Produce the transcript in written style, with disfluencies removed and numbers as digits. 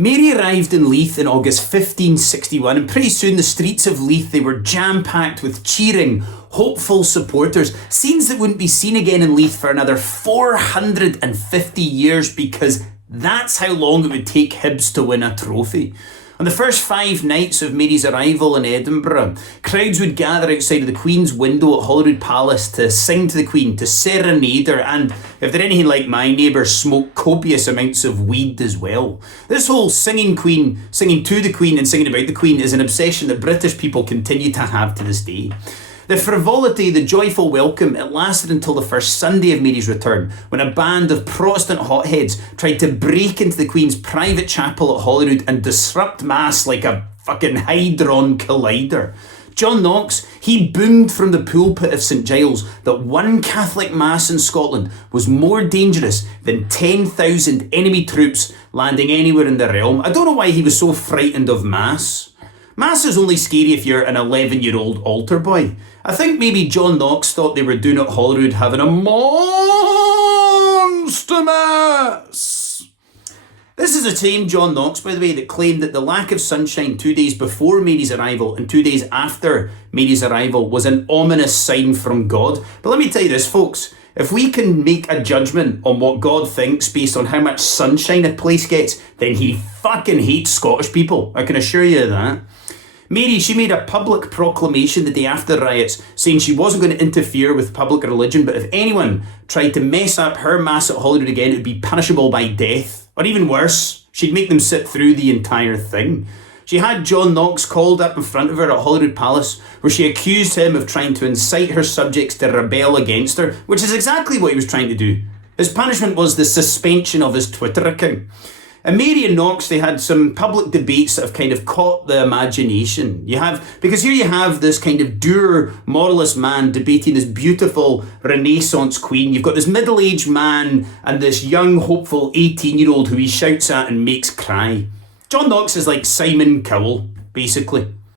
Mary arrived in Leith in August 1561, and pretty soon the streets of Leith, they were jam-packed with cheering, hopeful supporters. Scenes that wouldn't be seen again in Leith for another 450 years, because that's how long it would take Hibs to win a trophy. On the first 5 nights of Mary's arrival in Edinburgh, crowds would gather outside of the Queen's window at Holyrood Palace to sing to the Queen, to serenade her, and, if they're anything like my neighbours, smoke copious amounts of weed as well. This whole singing to the Queen and singing about the Queen is an obsession that British people continue to have to this day. The frivolity, the joyful welcome, it lasted until the first Sunday of Mary's return, when a band of Protestant hotheads tried to break into the Queen's private chapel at Holyrood and disrupt Mass like a fucking Hydron collider. John Knox, he boomed from the pulpit of St Giles that one Catholic Mass in Scotland was more dangerous than 10,000 enemy troops landing anywhere in the realm. I don't know why he was so frightened of Mass. Mass is only scary if you're an 11-year-old altar boy. I think maybe John Knox thought they were doing at Holyrood having a monster mass. This is the same John Knox, by the way, that claimed that the lack of sunshine 2 days before Mary's arrival and 2 days after Mary's arrival was an ominous sign from God. But let me tell you this, folks. If we can make a judgment on what God thinks based on how much sunshine a place gets, then he fucking hates Scottish people. I can assure you of that. Mary, she made a public proclamation the day after the riots saying she wasn't going to interfere with public religion, but if anyone tried to mess up her Mass at Holyrood again, it would be punishable by death. Or even worse, she'd make them sit through the entire thing. She had John Knox called up in front of her at Holyrood Palace, where she accused him of trying to incite her subjects to rebel against her, which is exactly what he was trying to do. His punishment was the suspension of his Twitter account. And Mary and Knox, they had some public debates that have kind of caught the imagination. Because here you have this kind of dour, moralist man debating this beautiful Renaissance queen. You've got this middle-aged man and this young, hopeful 18-year-old who he shouts at and makes cry. John Knox is like Simon Cowell, basically.